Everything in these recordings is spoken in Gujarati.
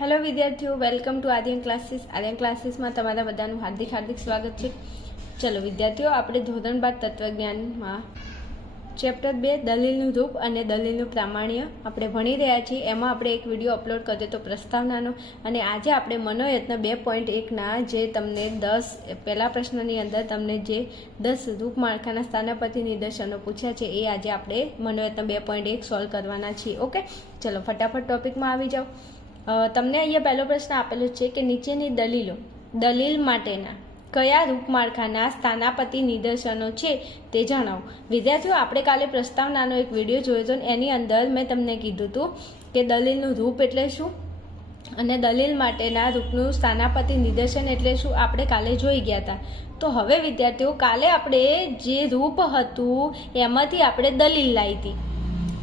હેલો વિદ્યાર્થીઓ, welcome to Aryan classes. Aryan ક્લાસીસમાં તમારા બધાનું હાર્દિક સ્વાગત છે. ચલો વિદ્યાર્થીઓ, આપણે ધોરણ 12 તત્વજ્ઞાનમાં ચેપ્ટર 2 દલીલનું રૂપ અને દલીલનું પ્રામાણ્ય આપણે ભણી રહ્યા છીએ. એમાં આપણે એક વિડીયો અપલોડ કર્યો હતો પ્રસ્તાવનાનો, અને આજે આપણે મનોયત્ન 2.1ના જે તમને 10 પહેલા પ્રશ્નની અંદર તમને જે 10 રૂપમાળખાના સ્થાનાપતિ નિદર્શનો પૂછ્યા છે એ આજે આપણે મનોયત્ન 2.1 સોલ્વ કરવાના છીએ. ઓકે, ચલો ફટાફટ ટોપિકમાં આવી જાઓ. તમને અહીંયા પહેલો પ્રશ્ન આપેલો છે કે નીચેની દલીલ માટેના કયા રૂપમાળખાના સ્થાનાપતિ નિદર્શનો છે તે જણાવો. વિદ્યાર્થીઓ, આપણે કાલે પ્રસ્તાવનાનો એક વિડીયો જોયો હતો, એની અંદર મેં તમને કીધું હતું કે દલીલનું રૂપ એટલે શું અને દલીલ માટેના રૂપનું સ્થાનાપતિ નિદર્શન એટલે શું આપણે કાલે જોઈ ગયા હતા. તો હવે વિદ્યાર્થીઓ, કાલે આપણે જે રૂપ હતું એમાંથી આપણે દલીલ લાવી હતી.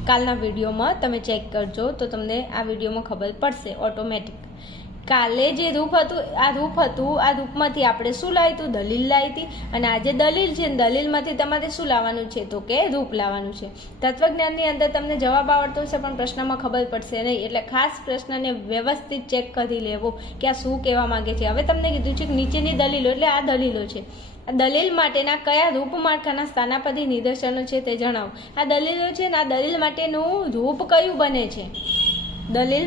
કાલના વિડીયોમાં તમે ચેક કરજો તો તમને આ વિડીયોમાં ખબર પડશે ઓટોમેટિક. કાલે જે રૂપ હતું આ રૂપમાંથી આપણે શું લાવી હતું? દલીલ લાવી હતી. અને આજે દલીલ છે, દલીલમાંથી તમારે શું લાવવાનું છે તો કે રૂપ લાવવાનું છે. તત્વજ્ઞાનની અંદર તમને જવાબ આવડતો હશે પણ પ્રશ્નમાં ખબર પડશે નહીં, એટલે ખાસ પ્રશ્નને વ્યવસ્થિત ચેક કરી લેવો કે આ શું કહેવા માંગે છે. હવે તમને કીધું છે કે નીચેની દલીલો એટલે આ દલીલો છે. દલીલ માટેના કયા રૂપમાળખાના સ્થાનાપતિ નિદર્શનો છે તે જણાવો. આ દલીલો છે ને આ દલીલ માટેનું રૂપ કયું બને છે? દલીલ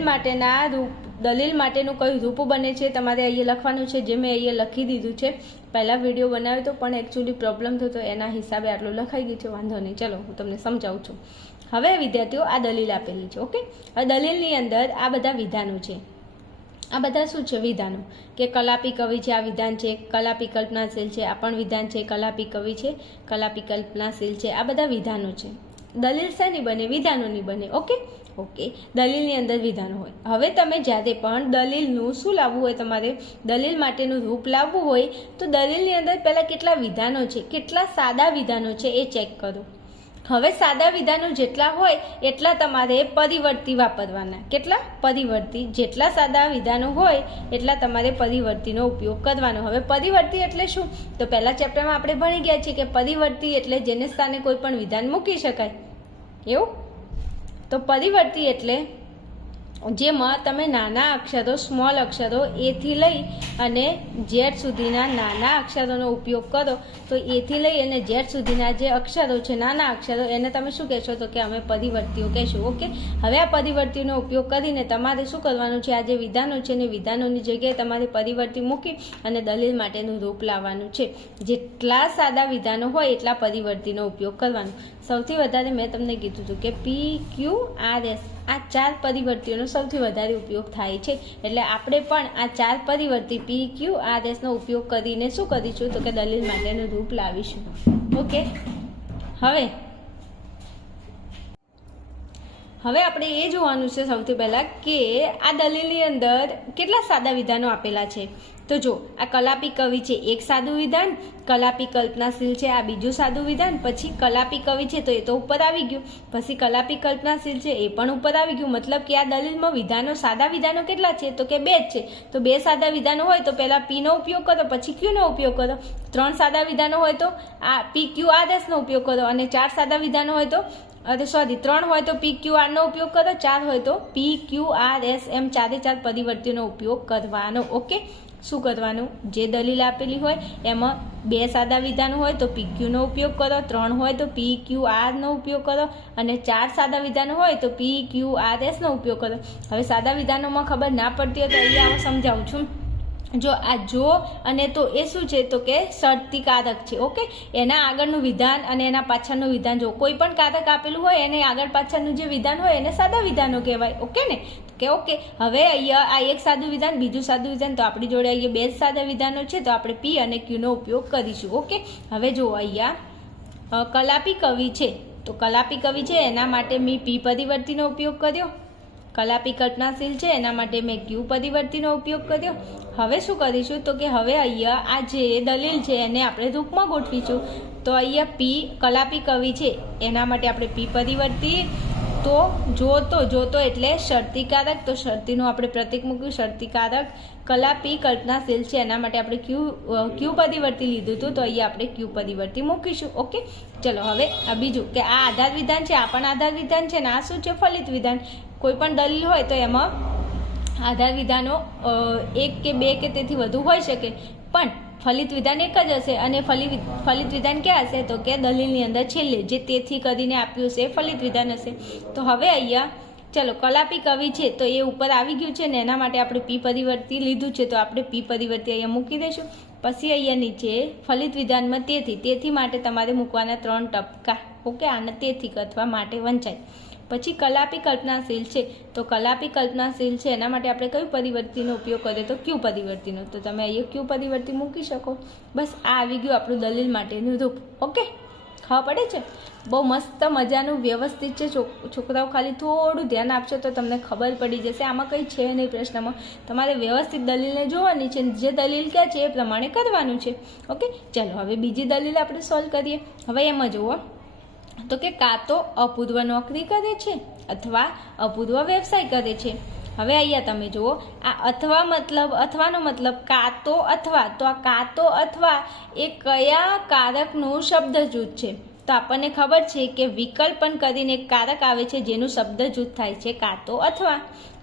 માટેનું કયું રૂપ બને છે તમારે અહીંયા લખવાનું છે, જે મેં અહીંયા લખી દીધું છે. પહેલાં વિડીયો બનાવ્યો હતો પણ એકચ્યુઅલી પ્રોબ્લેમ થતો એના હિસાબે આટલું લખાઈ ગયું છે, વાંધો નહીં. ચલો હું તમને સમજાવું છું. હવે વિદ્યાર્થીઓ, આ દલીલ આપેલી છે. ઓકે, હવે દલીલની અંદર આ બધા વિધાનો છે. આ બધા શું છે? વિધાનો. કે કલાપી કવિ છે, આ વિધાન છે. કલાપી કલ્પનાશીલ છે, આ પણ વિધાન છે. કલાપી કવિ છે, કલાપી કલ્પનાશીલ છે, આ બધા વિધાનો છે. દલીલ શેની બને? વિધાનોની બને. ઓકે, દલીલની અંદર વિધાનો હોય. હવે તમે જ્યારે પણ દલીલનું શું લાવવું હોય, તમારે દલીલ માટેનું રૂપ લાવવું હોય તો દલીલની અંદર પહેલાં કેટલા વિધાનો છે, કેટલા સાદા વિધાનો છે એ ચેક કરો. હવે સાદા વિધાનો જેટલા હોય એટલા તમારે પરિવર્તી વાપરવાના. કેટલા? પરિવર્તી. જેટલા સાદા વિધાનો હોય એટલા તમારે પરિવર્તીનો ઉપયોગ કરવાનો. હવે પરિવર્તી એટલે શું? તો પહેલા ચેપ્ટરમાં આપણે ભણી ગયા છીએ કે પરિવર્તી એટલે જેને સ્થાને કોઈ પણ વિધાન મૂકી શકાય. એવું તો પરિવર્તી એટલે જેમાં તમે નાના અક્ષરો, સ્મોલ અક્ષરો એથી લઈ અને ઝેડ સુધીના નાના અક્ષરોનો ઉપયોગ કરો. તો એથી લઈ અને ઝેડ સુધીના જે અક્ષરો છે, નાના અક્ષરો, એને તમે શું કહેશો તો કે અમે પરિવર્તીઓ કહેશું. ઓકે, હવે આ પરિવર્તીનો ઉપયોગ કરીને તમારે શું કરવાનું છે? આ જે વિધાનો છે ને વિધાનોની જગ્યાએ તમારે પરિવર્તી મૂકી અને દલીલ માટેનું રૂપ લાવવાનું છે. જેટલા સાદા વિધાનો હોય એટલા પરિવર્તીનો ઉપયોગ કરવાનો. સૌથી વધારે મેં તમને કીધું હતું કે PQRS આ 4 પરિવર્તીઓનો સૌથી વધારે ઉપયોગ થાય છે. એટલે આપણે પણ આ 4 પરિવર્તી PQRSનો ઉપયોગ કરીને શું કરીશું તો કે દલીલ માટેનું રૂપ લાવીશું. ઓકે, હવે આપણે એ જોવાનું છે સૌથી પહેલાં કે આ દલીલની અંદર કેટલા સાદા વિધાનો આપેલા છે. તો જો આ કલાપી કવિ છે એક સાદું વિધાન, કલાપી કલ્પનાશીલ છે આ બીજું સાદું વિધાન, પછી કલાપી કવિ છે તો એ તો ઉપર આવી ગયું, પછી કલાપી કલ્પનાશીલ છે એ પણ ઉપર આવી ગયું. મતલબ કે આ દલીલમાં વિધાનો, સાદા વિધાનો કેટલા છે તો કે 2 જ છે. તો 2 સાદા વિધાનો હોય તો પહેલાં Pનો ઉપયોગ કરો, પછી Qનો ઉપયોગ કરો. 3 સાદા વિધાનો હોય તો આ PQRSનો ઉપયોગ કરો, અને 4 સાદા વિધાનો હોય તો 3 હોય તો PQRનો ઉપયોગ કરો, 4 હોય તો PQRS, એમ 4 પરિવર્તીઓનો ઉપયોગ કરવાનો. ઓકે, શું કરવાનું? જે દલીલ આપેલી હોય એમાં 2 સાદા વિધાનો હોય તો PQનો ઉપયોગ કરો, 3 હોય તો PQRનો ઉપયોગ કરો, અને 4 સાદા વિધાનો હોય તો PQRSનો ઉપયોગ કરો. હવે સાદા વિધાનોમાં ખબર ના પડતી હોય તો અહીંયા હું સમજાવું છું. જો આ જો અને તો એ શું છે તો કે શરતી કારક છે. ઓકે, એના આગળનું વિધાન અને એના પાછળનું વિધાન, જો કોઈ પણ કારક આપેલું હોય એને આગળ પાછળનું જે વિધાન હોય એને સાદા વિધાનો કહેવાય. ઓકે ને, કે ઓકે. હવે અહીંયા આ એક સાદું વિધાન, બીજું સાદું વિધાન, તો આપણી જોડે અહીંયા 2 સાદા વિધાનો છે તો આપણે P અને Qનો ઉપયોગ કરીશું. ઓકે, હવે જો અહીંયા કલાપી કવિ છે તો કલાપી કવિ છે એના માટે મેં P પરિવર્તીનો ઉપયોગ કર્યો. કલાપી કલ્પનાશીલ છે એના માટે મેં Q પરિવર્તીનો ઉપયોગ કર્યો. હવે શું કરીશું તો કે હવે અહીંયા આ જે દલીલ છે એને આપણે રૂપમાં ગોઠવીશું. તો અહીંયા P કલાપી કવિ છે એના માટે આપણે P પરિવર્તી, તો જોતો એટલે શરતીકારક, તો શરતીનું આપણે પ્રતીક મૂક્યું શરતીકારક. કલાપી કલ્પનાશીલ છે એના માટે આપણે Q પરિવર્તી લીધું હતું તો અહીંયા આપણે Q પરિવર્તી મૂકીશું. ઓકે, ચલો હવે આ બીજું કે આ આધાર વિધાન છે, આ પણ આધાર વિધાન છે ને આ શું છે? ફલિત વિધાન. કોઈ પણ દલીલ હોય તો એમાં આધાર વિધાનો એક કે બે કે તેથી વધુ હોઈ શકે, પણ ફલિત વિધાન એક જ હશે. અને ફલિત વિધાન ક્યાં હશે? તો કે દલીલની અંદર છેલ્લે જે તેથી કરીને આપ્યું છે એ ફલિત વિધાન હશે. તો હવે અહીંયા ચલો કલાપી કવિ છે તો એ ઉપર આવી ગયું છે ને એના માટે આપણે પી પરિવર્તી લીધું છે, તો આપણે પી પરિવર્તી અહીંયા મૂકી દઈશું. પછી અહીંયા નીચે ફલિત વિધાનમાં તેથી માટે તમારે મૂકવાના 3 ટપકા. ઓકે, આને તેથી અથવા માટે વંચાય. પછી કલાપી કલ્પનાશીલ છે તો કલાપી કલ્પનાશીલ છે એના માટે આપણે કયું પરિવર્તીનો ઉપયોગ કરીએ? તો ક્યુ પરિવર્તીનો. તો તમે અહીંયા ક્યુ પરિવર્તી મૂકી શકો. બસ આ આવી ગયું આપણું દલીલ માટેનું રૂપ. ઓકે, ખબર પડે છે? બહુ મસ્ત મજાનું વ્યવસ્થિત છે. છોકરાઓ ખાલી થોડું ધ્યાન આપશો તો તમને ખબર પડી જશે. આમાં કંઈ છે નહીં પ્રશ્નમાં. તમારે વ્યવસ્થિત દલીલને જોવાની છે, જે દલીલ ક્યાં છે એ પ્રમાણે કરવાનું છે. ઓકે, ચાલો હવે બીજી દલીલ આપણે સોલ્વ કરીએ. હવે એમાં જુઓ તો કે કાં તો અપૂર્વ નોકરી કરે છે અથવા અપૂર્વ વ્યવસાય કરે છે. હવે અહીંયા તમે જુઓ આ અથવાનો મતલબ કાં તો અથવા. તો આ કાં તો અથવા એ કયા કારકનું શબ્દ જૂથ છે? તો આપણને ખબર છે કે વિકલ્પન કરીને એક કારક આવે છે જેનું શબ્દ જૂથ થાય છે કાં તો અથવા.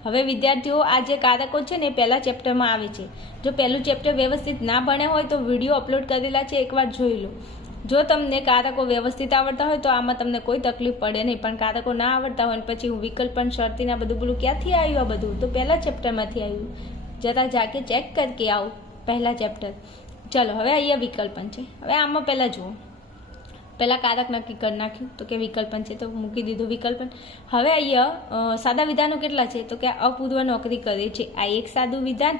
હવે વિદ્યાર્થીઓ આ જે કારકો છે ને એ પહેલા ચેપ્ટરમાં આવે છે. જો પહેલું ચેપ્ટર વ્યવસ્થિત ના ભણ્યા હોય તો વિડીયો અપલોડ કરેલા છે, એકવાર જોઈ લો. જો તમને કારકો વ્યવસ્થિત આવડતા હોય તો આમાં તમને કોઈ તકલીફ પડે નહીં, પણ કારકો ના આવડતા હોય પછી હું વિકલ્પન શરતીને આ બધું બોલું ક્યાંથી આવ્યું? આ બધું તો પહેલા ચેપ્ટરમાંથી આવ્યું. જરા જાકે ચેક કરકે આવું પહેલા ચેપ્ટર. ચલો હવે અહીંયા વિકલ્પન છે. હવે આમાં પહેલાં જુઓ, પહેલાં કારક નક્કી કરી નાખ્યું તો કે વિકલ્પન છે તો મૂકી દીધું વિકલ્પન. હવે અહીંયા સાદા વિધાનો કેટલા છે? તો કે અપૂર્વ નોકરી કરે છે આ એક સાદું વિધાન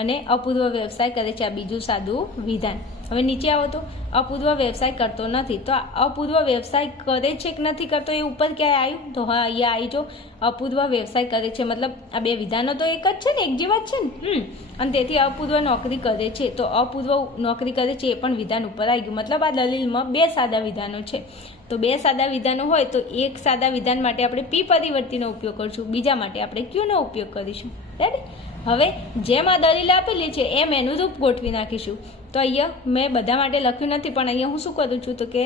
અને અપૂર્વ વ્યવસાય કરે છે આ બીજું સાદું વિધાન. હવે નીચે આવો તો અપૂર્વ વ્યવસાય કરતો નથી. તો આ અપૂર્વ વ્યવસાય કરે છે કે નથી કરતો એ ઉપર ક્યાંય આવ્યું? તો હા અહીંયા આવી જો અપૂર્વ વ્યવસાય કરે છે, મતલબ આ બે વિધાનો તો એક જ છે ને, એક જેવા જ છે ને. અને તેથી અપૂર્વ નોકરી કરે છે તો અપૂર્વ નોકરી કરે છે એ પણ વિધાન ઉપર આવી ગયું. મતલબ આ દલીલમાં બે સાદા વિધાનો છે. તો બે સાદા વિધાનો હોય તો એક સાદા વિધાન માટે આપણે પી પરિવર્તીનો ઉપયોગ કરીશું, બીજા માટે આપણે ક્યુનો ઉપયોગ કરીશું. રેડી? હવે જેમ આ દલીલ આપેલી છે એમ એનું રૂપ ગોઠવી નાખીશું. તો અહીંયા મેં બધા માટે લખ્યું નથી, પણ અહીંયા હું શું કરું છું તો કે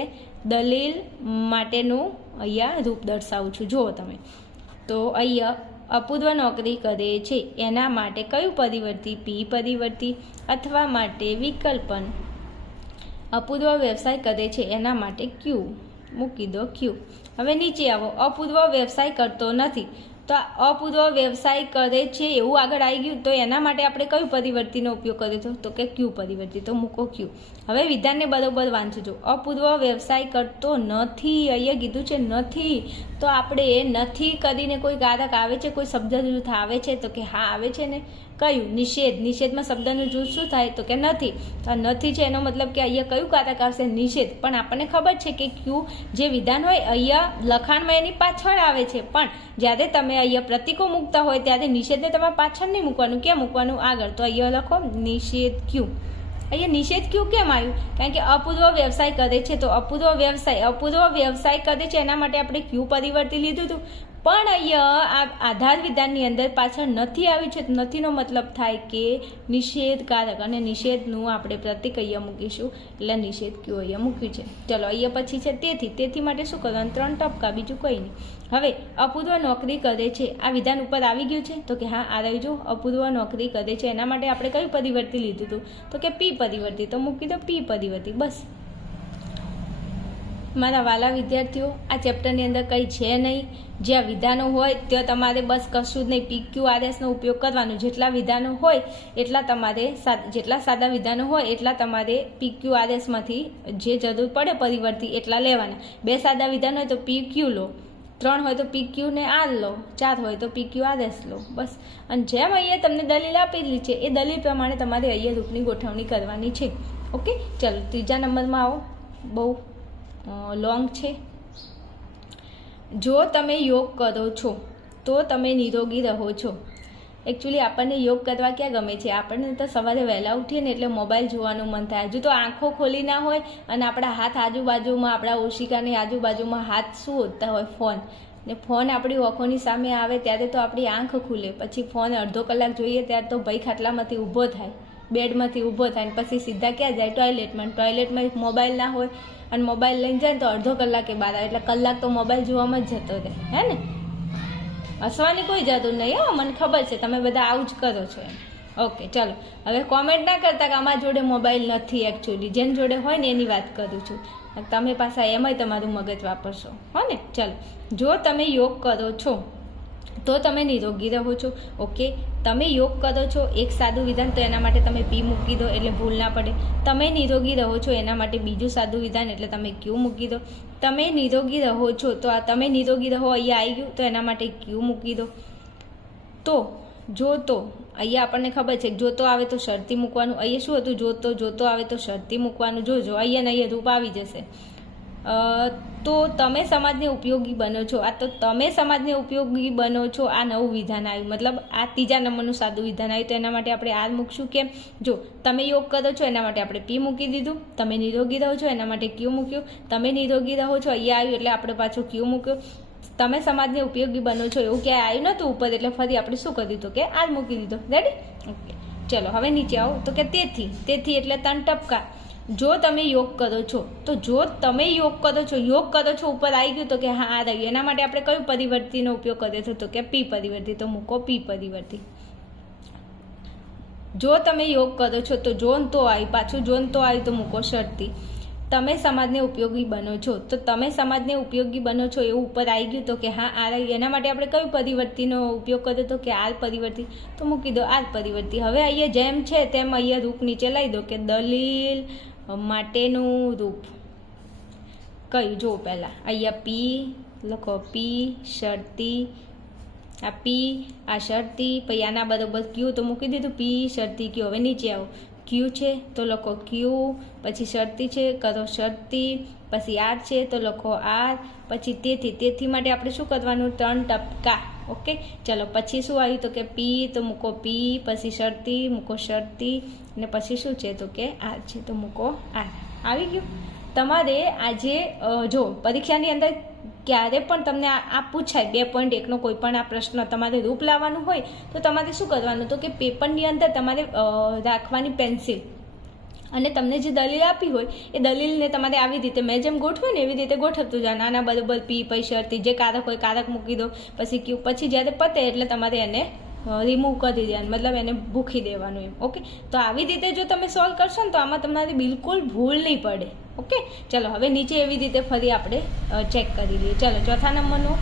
દલીલ માટેનું અહીંયા રૂપ દર્શાવું છું. જુઓ તમે તો અહીંયા અપૂર્વ નોકરી કરે છે એના માટે કયું પરિવર્તી? પી પરિવર્તી. અથવા માટે વિકલ્પન. અપૂર્વ વ્યવસાય કરે છે એના માટે ક્યુ, મૂકી દો ક્યુ. હવે નીચે આવો, અપૂર્વ વ્યવસાય કરતો નથી. તો આ અપૂર્વ વ્યવસાય કરે છે એવું આગળ આવી ગયું તો એના માટે આપણે કયું પરિવર્તીનો ઉપયોગ કર્યો તો કે ક્યુ પરિવર્તી. તો મૂકો ક્યુ. હવે વિધાનને બરોબર વાંચજો. અપૂર્વ વ્યવસાય કરતો નથી, અહીંયા કીધું છે નથી. તો આપણે નથી કરીને કોઈ કારક આવે છે, કોઈ શબ્દ જૂથ આવે છે? તો કે હા આવે છે ને. કયું? નિષેધ. નિષેધમાં શબ્દનું જૂથ શું થાય? તો કે નથી. તો નથી છે એનો મતલબ કે અહીંયા કયું કારક આવશે? નિષેધ. પણ આપણને ખબર છે કે ક્યુ જે વિધાન હોય અહીંયા લખાણમાં એની પાછળ આવે છે, પણ જ્યારે તમે અહીંયા પ્રતીકો મૂકતા હોય ત્યારે નિષેધને તમારે પાછળ નહીં મૂકવાનું. ક્યાં મૂકવાનું? આગળ. તો અહીંયા લખો નિષેધ ક્યુ. અહીંયા નિષેધ ક્યુ કેમ આવ્યું? કારણ કે અપૂર્વ વ્યવસાય કરે છે તો અપૂર્વ વ્યવસાય કરે છે એના માટે આપણે ક્યુ પરિવર્તી લીધું હતું. પણ અહીંયા આ આધાર વિધાનની અંદર પાછળ નથી આવ્યું છે. નથીનો મતલબ થાય કે નિષેધકારક, અને નિષેધનું આપણે પ્રતીક અહીંયા મૂકીશું એટલે નિષેધ ક્યુ અહીંયા મૂક્યું છે. ચલો અહીંયા પછી છે તેથી માટે શું કરવાનું? 3 ટપકા, બીજું કંઈ નહીં. હવે અપૂર્વ નોકરી કરે છે આ વિધાન ઉપર આવી ગયું છે તો કે હા આ રહ્યું જો અપૂર્વ નોકરી કરે છે એના માટે આપણે કયું પરિવર્તી લીધું હતું? તો કે પી પરિવર્તી. તો મૂકી દો પી પરિવર્તી. બસ મારા વાલા વિદ્યાર્થીઓ, આ ચેપ્ટરની અંદર કંઈ છે નહીં. જ્યાં વિધાનો હોય ત્યાં તમારે બસ કશું જ નહીં, PQRSનો ઉપયોગ કરવાનો. જેટલા વિધાનો હોય એટલા તમારે, જેટલા સાદા વિધાનો હોય એટલા તમારે PQRSમાંથી જે જરૂર પડે પરિવર્તી એટલા લેવાના. 2 સાદા વિધાન હોય તો PQ લો, 3 હોય તો PQ ને R લો, 4 હોય તો PQRS લો. બસ. અને જેમ અહીંયા તમને દલીલ આપેલી છે એ દલીલ પ્રમાણે તમારે અહીંયા રૂપની ગોઠવણી કરવાની છે. ઓકે, ચલો ત્રીજા નંબરમાં આવો. બહુ લોંગ છે. જો તમે યોગ કરો છો તો તમે નિરોગી રહો છો. એકચ્યુઅલી આપણને યોગ કરવા ક્યાં ગમે છે? આપણને તો સવારે વહેલા ઉઠીએ ને એટલે મોબાઈલ જોવાનું મન થાય. હજુ તો આંખો ખોલી ના હોય અને આપણા હાથ આજુબાજુમાં, આપણા ઓશિકાની આજુબાજુમાં હાથ શું હોતા હોય? ફોન. ને ફોન આપણી આંખોની સામે આવે ત્યારે તો આપણી આંખ ખુલે. પછી ફોન અડધો કલાક જોઈએ ત્યારે તો ભાઈ ખાટલામાંથી ઊભો થાય, બેડમાંથી ઊભો થાય, ને પછી સીધા ક્યાં જાય? ટોયલેટમાં મોબાઈલ ના હોય અને મોબાઈલ લઈને જાય તો અડધો કલાકે બહાર આવે, એટલે કલાક તો મોબાઈલ જોવામાં જ જતો રહે, હે ને? હસવાની કોઈ જરૂર નહીં હો, મને ખબર છે તમે બધા આવું જ કરો છો એમ. ઓકે ચાલો, હવે કોમેન્ટ ના કરતા કે અમારા જોડે મોબાઈલ નથી. એકચ્યુઅલી જેની જોડે હોય ને એની વાત કરું છું. તમે પાછા એમાંય તમારું મગજ વાપરશો, હો ને. ચાલો, જો તમે યોગ કરો છો તો તમે નિરોગી રહો છો. ઓકે, તમે યોગ કરો છો, એક સાદું વિધાન, તો એના માટે તમે પી મૂકી દો એટલે ભૂલ ના પડે. તમે નિરોગી રહો છો એના માટે બીજું સાદું વિધાન એટલે તમે ક્યુ મૂકી દો. તમે નિરોગી રહો છો તો આ તમે નિરોગી રહો અહીંયા આવી ગયું, તો એના માટે ક્યુ મૂકી દો. તો જો તો અહીંયા આપણને ખબર છે જોતો આવે તો શરતી મૂકવાનું. અહીંયા શું હતું? જોતો આવે તો શરતી મૂકવાનું. જોજો અહીંયા ને અહીંયા રૂપ આવી જશે. તો તમે સમાજને ઉપયોગી બનો છો. આ તો તમે સમાજને ઉપયોગી બનો છો આ નવું વિધાન આવ્યું, મતલબ આ ત્રીજા નંબરનું સાદું વિધાન આવ્યું. તો એના માટે આપણે આર મૂકશું. કેમ? જો તમે યોગ કરો છો એના માટે આપણે પી મૂકી દીધું. તમે નિરોગી રહો છો એના માટે ક્યુ મૂક્યું. તમે નિરોગી રહો છો અહીંયા આવ્યું એટલે આપણે પાછું ક્યુ મૂક્યું. તમે સમાજને ઉપયોગી બનો છો એવું ક્યાંય આવ્યું નહોતું ઉપર, એટલે ફરી આપણે શું કરી દીધું કે આર મૂકી દીધો. રેડી? ઓકે ચલો હવે નીચે આવો. તો કે તેથી એટલે તન ટપકા. જો તમે યોગ કરો છો, તો જો તમે યોગ કરો છો ઉપર આવી ગયું તો કે હા આ રહ્યું. એના માટે આપણે કયું પરિવર્તીનો ઉપયોગ કર્યો હતો? તો કે પી પરિવર્તી. તો મૂકો પી પરિવર્તી. જો તમે યોગ કરો છો તો જોન તો આવી, પાછું જોન તો આવી તો મૂકો શરતી. તમે સમાજને ઉપયોગી બનો છો, તો તમે સમાજને ઉપયોગી બનો છો એવું ઉપર આવી ગયું તો કે હા આ રહ્યું. એના માટે આપણે કયું પરિવર્તીનો ઉપયોગ કર્યો તો કે આર પરિવર્તી. તો મૂકી દો આર પરિવર્તી. હવે અહીંયા જેમ છે તેમ અહીંયા રૂપ નીચે લઈ દો કે દલીલ માટેનું રૂપ કયું? જો પહેલાં અહીંયા પી લખો, પી શરતી, આ પી આ શરતી, પછી આના બરોબર ક્યુ તો મૂકી દીધું પી શરતી ક્યુ. હવે નીચે આવો, ક્યુ છે તો લખો ક્યુ, પછી શરતી છે કરો શરતી, પછી આર છે તો લખો આર, પછી તેથી માટે આપણે શું કરવાનું? ત્રણ ટપકા. ઓકે ચલો, પછી શું આવ્યું તો કે પી તો મૂકો પી, પછી શરતી મૂકો શરતી, અને પછી શું છે તો કે આર છે તો મૂકો આર. આવી ગયું. તમારે આજે જો પરીક્ષાની અંદર ક્યારે પણ તમને આ પૂછાય 2.1નો કોઈ પણ આ પ્રશ્ન તમારે રૂપ લાવવાનું હોય તો તમારે શું કરવાનું? તો કે પેપરની અંદર તમારે રાખવાની પેન્સિલ અને તમને જે દલીલ આપી હોય એ દલીલને તમારે આવી રીતે મેં જેમ ગોઠવ્યું ને એવી રીતે ગોઠવતું જાય. નાના બરોબર પી, પછી શરતી, જે કારક હોય કારક મૂકી દો, પછી ક્યુ, પછી જ્યારે પતે એટલે તમારે એને રિમૂવ કરી દેવાનું, મતલબ એને ભૂખી દેવાનું એમ. ઓકે, તો આવી રીતે જો તમે સોલ્વ કરશો ને તો આમાં તમારે બિલકુલ ભૂલ નહીં પડે. ઓકે ચલો, હવે નીચે એવી રીતે ફરી આપણે ચેક કરી લઈએ. ચલો ચોથા નંબરનો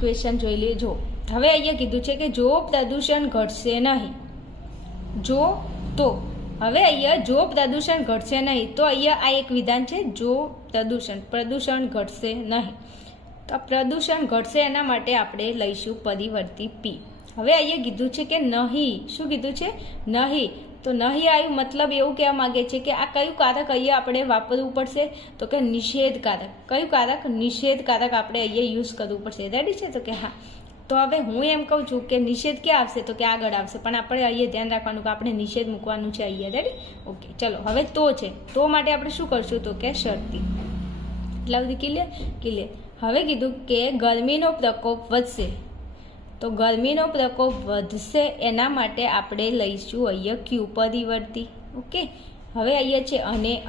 ક્વેશ્ચન જોઈ લઈએ. જો હવે અહીંયા કીધું છે કે જો પ્રદૂષણ ઘટશે નહીં, જો તો હવે અહીંયા જો પ્રદૂષણ ઘટશે નહીં, તો અહીંયા આ એક વિધાન છે જો પ્રદૂષણ ઘટશે નહીં. તો પ્રદૂષણ ઘટશે એના માટે આપણે લઈશું પરિવર્તી પી. હવે અહીંયા કીધું છે કે નહીં, શું કીધું છે? નહીં. તો નહીં આવ્યું મતલબ એવું કહેવા માગે છે કે આ કયું કારક અહીંયા આપણે વાપરવું પડશે? તો કે નિષેધકારક. કયું કારક? નિષેધકારક આપણે અહીંયા યુઝ કરવું પડશે. રેડી છે? તો કે હા. તો હવે હું એમ કહું છું કે નિષેધ ક્યાં આવશે? તો કે આગળ આવશે, પણ આપણે અહીંયા ધ્યાન રાખવાનું કે આપણે નિષેધ મૂકવાનું છે અહીંયા. રેડી? ઓકે ચલો, હવે તો છે, તો માટે આપણે શું કરશું? તો કે શરતી. એટલા બધી ક્લિયર. હવે કીધું કે ગરમીનો પ્રકોપ વધશે, તો ગરમીનો પ્રકોપ વધશે એના માટે આપણે લઈશું અહીંયા ક્યુ પરિવર્તી. ઓકે, હવે અહીંયા છે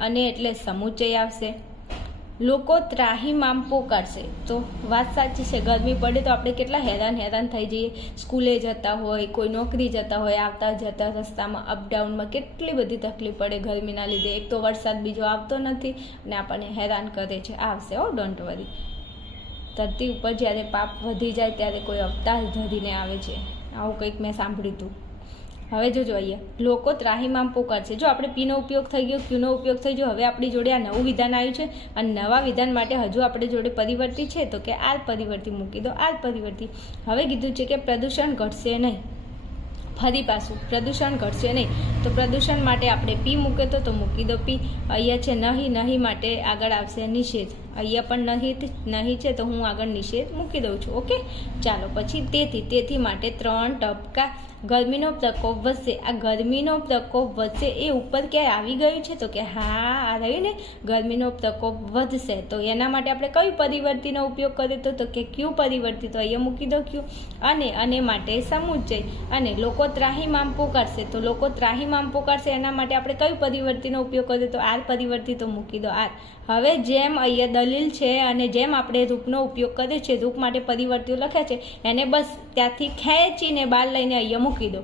અને એટલે સમુચય આવશે. લોકો ત્રાહિમામ પોકારશે, તો વાત સાચી છે, ગરમી પડે તો આપણે કેટલા હેરાન થઈ જઈએ. સ્કૂલે જતા હોય, કોઈ નોકરી જતા હોય, આવતા જતા રસ્તામાં અપડાઉનમાં કેટલી બધી તકલીફ પડે ગરમીના લીધે. એક તો વરસાદ બીજો આવતો નથી અને આપણને હેરાન કરે છે. આવશે હો, ડોન્ટ વરી. ધરતી ઉપર જ્યારે પાપ વધી જાય ત્યારે કોઈ અવતાર ધરીને આવે છે, આવું કંઈક મેં સાંભળ્યું હતું. હવે જોજો અહીંયા લોકો ત્રાહિમામ પોકારશે. જો આપણે પીનો ઉપયોગ થઈ ગયો, ક્યુનો ઉપયોગ થઈ ગયો. હવે આપણી જોડે આ નવું વિધાન આવ્યું છે અને નવા વિધાન માટે હજુ આપણી જોડે પરિવર્તી છે, તો કે આર પરિવર્તી મૂકી દો આર પરિવર્તી. હવે કીધું છે કે પ્રદૂષણ ઘટશે નહીં. ફરી પાછું પ્રદૂષણ ઘટશે નહીં, તો પ્રદૂષણ માટે આપણે પી મૂકે તો મૂકી દો પી. અહીંયા છે નહીં માટે આગળ આવશે નિષેધ. અહીંયા પણ નહીં છે તો હું આગળ નિષેધ મૂકી દઉં છું. ઓકે ચાલો, પછી તેથી માટે ત્રણ ટપકા. ગરમીનો પ્રકોપ વધશે. આ ગરમીનો પ્રકોપ વધશે એ ઉપર ક્યારે આવી ગયું છે? તો કે હા આ રહ્યું ને, ગરમીનો પ્રકોપ વધશે. તો એના માટે આપણે કયું પરિવર્તીનો ઉપયોગ કર્યો તો કે ક્યુ પરિવર્તી. તો અહીંયા મૂકી દો ક્યુ. અને માટે સમુચય. અને લોકો ત્રાહિમામ પોકારશે, તો લોકો ત્રાહિમામ પોકારશે એના માટે આપણે કયું પરિવર્તીનો ઉપયોગ કર્યો તો આર પરિવર્તી. તો મૂકી દો આર. હવે જેમ અહીંયા દલીલ છે અને જેમ આપણે રૂપનો ઉપયોગ કરીએ છીએ, રૂપ માટે પરિવર્તીઓ લખ્યા છે, એને બસ ત્યાંથી ખેંચીને બહાર લઈને અહીંયા મૂકી દો.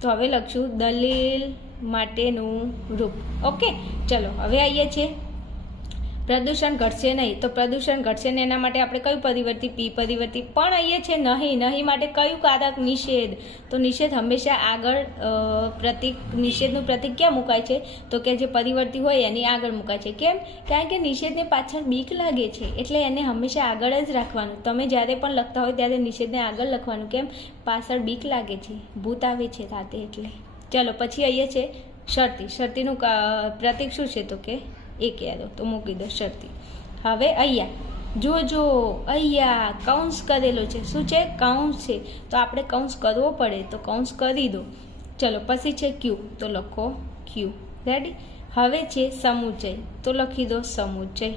તો હવે લખશું દલીલ માટેનું રૂપ. ઓકે, ચલો હવે આવીએ છીએ પ્રદૂષણ ઘટશે નહીં. તો પ્રદૂષણ ઘટશે ને એના માટે આપણે કયું પરિવર્તી? પી પરિવર્તી. પણ અહીંયા છે નહીં. નહીં માટે કયું કારક? નિષેધ. તો નિષેધ હંમેશા આગળ પ્રતીક, નિષેધનું પ્રતીક ક્યાં મુકાય છે? તો કે જે પરિવર્તી હોય એની આગળ મુકાય છે. કેમ? કારણ કે નિષેધને પાછળ બીક લાગે છે, એટલે એને હંમેશા આગળ જ રાખવાનું. તમે જ્યારે પણ લખતા હોય ત્યારે નિષેધને આગળ લખવાનું. કેમ? પાછળ બીક લાગે છે, ભૂત આવે છે રાતે એટલે. ચલો પછી અહીંયા છે શરતી. શરતીનું પ્રતીક શું છે? તો કે એક યાદ, તો મૂકી દો શરતી. હવે અહીંયા જોજો, અહીંયા કૌંસ કરેલો છે. શું છે? કૌંસ છે. તો આપણે કૌંસ કરવો પડે, તો કૌંસ કરી દો. ચલો પછી છે ક્યુ, તો લખો ક્યુ. રેડી? હવે છે સમુચય, તો લખી દો સમુચય.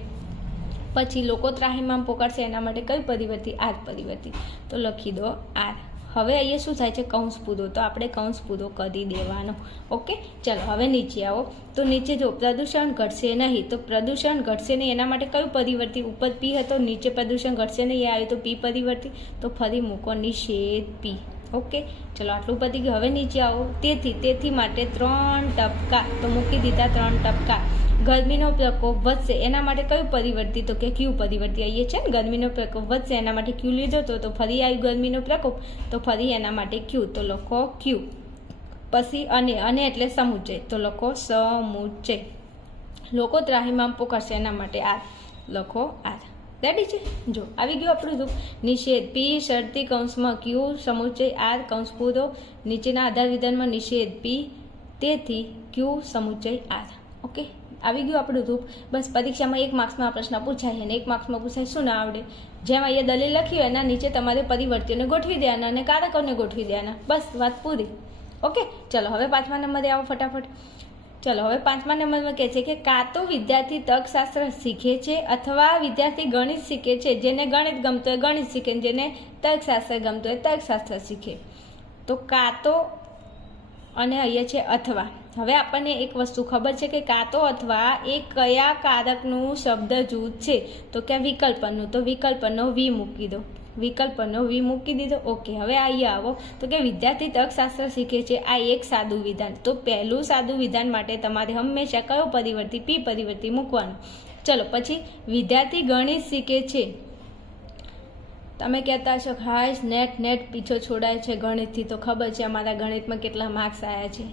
પછી લોકો ત્રાહિમામ પોકારશે, એના માટે કઈ પરિવર્તી? આર પરિવર્તી, તો લખી દો આર. હવે અહીંયા શું થાય છે? કૌંસ પૂરો, તો આપણે કૌંસ પૂરો કરી દેવાનો. ઓકે, ચલો હવે નીચે આવો. તો નીચે જો પ્રદૂષણ ઘટશે નહીં, તો પ્રદૂષણ ઘટશે નહીં એના માટે કયું પરિવર્તી? ઉપર પી હતો, નીચે પ્રદૂષણ ઘટશે નહીં એ આવ્યું, તો પી પરિવર્તી. તો ફરી મૂકો નિષેધ પી. ઓકે, ચલો આટલું પતી ગયું. હવે નીચે આવો. તેથી માટે 3 ટપકા, તો મૂકી દીધા 3 ટપકા. ગરમીનો પ્રકોપ વધશે એના માટે કયું પરિવર્તી? તો કે ક્યુ પરિવર્તી. અહીંયા છે ને ગરમીનો પ્રકોપ વધશે એના માટે ક્યુ લીધો તો ફરી આવ્યું ગરમીનો પ્રકોપ, તો ફરી એના માટે ક્યુ, તો લખો ક્યુ. પછી અને એટલે સમુચય, તો લખો સમુચય. લોકો ત્રાહિમામ પોકારશે એના માટે આર, લખો આર. રેડી છે? જો આવી ગયું આપણું રૂપ. નિષેધ પી, શરતી કૌંસમાં ક્યુ, સમુચય આર, કૌંસ પૂરો. નીચેના આધાર વિધાનમાં નિષેધ પી, તેથી ક્યુ, સમુચય આર. ઓકે, આવી ગયું આપણું રૂપ. બસ પરીક્ષામાં 1 માર્ક્સમાં આ પ્રશ્ન પૂછાય અને 1 માર્ક્સમાં પૂછાય શું ના આવડે? જેમ અહીંયા દલીલ લખી હોય એના નીચે તમારે પરિવર્તીઓને ગોઠવી દેવાના અને કારકોને ગોઠવી દેવાના. બસ વાત પૂરી. ઓકે, ચલો હવે 5મા નંબરે આવો ફટાફટ. ચલો હવે 5મા નંબરમાં કહે છે કે કાં તો વિદ્યાર્થી તર્કશાસ્ત્ર શીખે છે અથવા વિદ્યાર્થી ગણિત શીખે છે. જેને ગણિત ગમતું હોય ગણિત શીખે, જેને તર્કશાસ્ત્ર ગમતું હોય તર્કશાસ્ત્ર શીખે. તો કાં તો અને અહીંયા છે અથવા. હવે આપણને એક વસ્તુ ખબર છે કે કાં તો અથવા એ કયા કારકનું શબ્દ જૂથ છે? તો કે વિકલ્પનું. તો વિકલ્પનો વી મૂકી દો. વિકલ્પનો વી મૂકી દીધો. ઓકે, હવે અહીંયા આવો. તો કે વિદ્યાર્થી તર્કશાસ્ત્ર શીખે છે, આ એક સાદું વિધાન. તો પહેલું સાદું વિધાન માટે તમારે હંમેશા કયો પરિવર્તી? પી પરિવર્તી મૂકવાનું. ચલો પછી વિદ્યાર્થી ગણિત શીખે છે. તમે કહેતા હશો હાશ નેટ પીછો છોડાય છે ગણિતથી, તો ખબર છે અમારા ગણિતમાં કેટલા માર્ક્સ આવ્યા છે.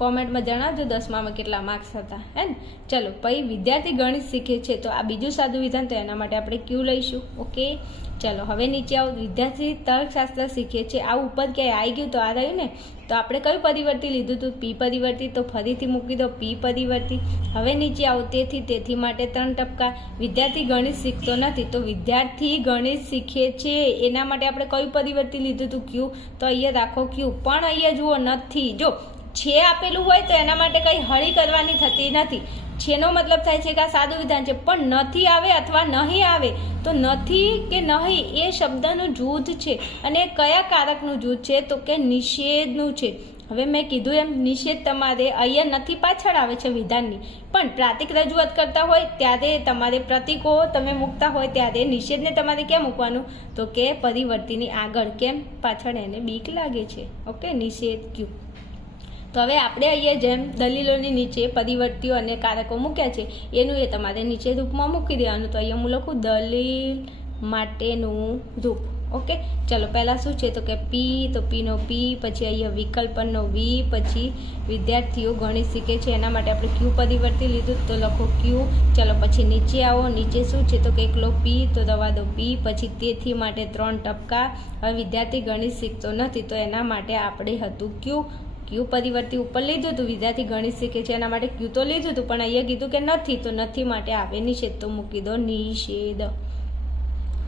કોમેન્ટમાં જણાવજો 10મામાં કેટલા માર્ક્સ હતા, હે ને? ચલો પછી વિદ્યાર્થી ગણિત શીખે છે, તો આ બીજું સાદું વિધાન, તો એના માટે આપણે ક્યુ લઈશું. ઓકે, ચલો હવે નીચે આવો. વિદ્યાર્થી તર્કશાસ્ત્ર શીખે છે, આ ઉપર ક્યાંય આવી ગયું તો આ રહ્યું ને, તો આપણે કયું પરિવર્તી લીધું હતું? પી પરિવર્તી. તો ફરીથી મૂકી દો પી પરિવર્તી. હવે નીચે આવો. તેથી માટે 3 ટપકા. વિદ્યાર્થી ગણિત શીખતો નથી, તો વિદ્યાર્થી ગણિત શીખે છે એના માટે આપણે કયું પરિવર્તી લીધું હતું? ક્યુ. તો અહીંયા રાખો ક્યુ. પણ અહીંયા જુઓ નથી, જો છે આપેલું હોય તો એના માટે કંઈ હળી કરવાની થતી નથી. છેનો મતલબ થાય છે કે આ સાદું વિધાન છે, પણ નથી આવે અથવા નહીં આવે, તો નથી કે નહીં એ શબ્દનું જૂથ છે. અને કયા કારકનું જૂથ છે? તો કે નિષેધનું છે. હવે મેં કીધું એમ નિષેધ તમારે અહીંયા નથી પાછળ આવે છે વિધાનની, પણ પ્રાતિક રજૂઆત કરતા હોય ત્યારે તમારે પ્રતિકો તમે મૂકતા હોય ત્યારે નિષેધને તમારે ક્યાં મૂકવાનું? તો કે પરિવર્તીની આગળ. કેમ? પાછળ એને બીક લાગે છે. ઓકે, નિષેધ ક્યુ. તો હવે આપણે અહીંયા જેમ દલીલોની નીચે પરિવર્તીઓ અને કારકો મૂક્યા છે એનું એ તમારે નીચે રૂપમાં મૂકી દેવાનું. તો અહીંયા હું લખું દલીલ માટેનું રૂપ. ઓકે, ચલો પહેલાં શું છે? તો કે પી, તો પીનો પી, પછી અહીંયા વિકલ્પનનો વી, પછી વિદ્યાર્થીઓ ગણિત શીખે છે એના માટે આપણે ક્યુ પરિવર્તી લીધું, તો લખો ક્યુ. ચલો પછી નીચે આવો. નીચે શું છે? તો કે એકલો પી, તો દવા દો પી. પછી તેથી માટે 3 ટપકા. હવે વિદ્યાર્થી ગણિત શીખતો નથી, તો એના માટે આપણે હતું ક્યુ. ક્યુ પરિવર્તી ઉપર લીધું હતું. વિદ્યાર્થી ગણિત શીખે છે એના માટે ક્યુ તો લીધું હતું, પણ અહીંયા કીધું કે નથી, તો નથી માટે આવે નિષેધ, તો મૂકી દો નિષેધ.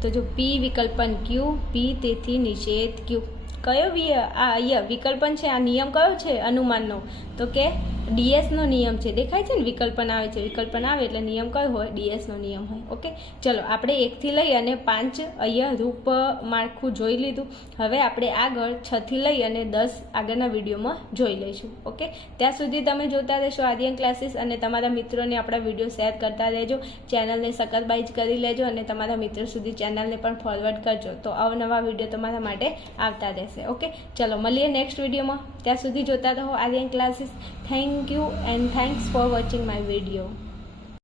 તો જો પી વિકલ્પન ક્યુ, પી તેથી નિષેધ ક્યુ. કયો આ અહીંયા વિકલ્પન છે? આ નિયમ કયો છે અનુમાનનો? તો કે ડીએસનો નિયમ છે, દેખાય છે ને, વિકલ્પન આવે છે, વિકલ્પન આવે એટલે નિયમ કયો હોય, ડીએસનો નિયમ હોય. ઓકે, ચલો આપણે 1 થી લઈ અને 5 અહીંયા રૂપ માળખું જોઈ લીધું. હવે આપણે આગળ 6 થી લઈ અને 10 આગળના વિડીયોમાં જોઈ લઈશું. ઓકે, ત્યાં સુધી તમે જોતા રહેશો આદિયન ક્લાસીસ અને તમારા મિત્રોને આપણા વિડીયો શેર કરતા રહેજો. ચેનલને સબસ્ક્રાઇબ કરી લેજો અને તમારા મિત્રો સુધી ચેનલને પણ ફોરવર્ડ કરજો, તો અવનવા વિડીયો તમારા માટે આવતા રહેશે. ઓકે, ચલો મળીએ નેક્સ્ટ વિડીયોમાં. ત્યાં સુધી જોતા રહો Adiyan classes. Thank you and thanks for watching my video.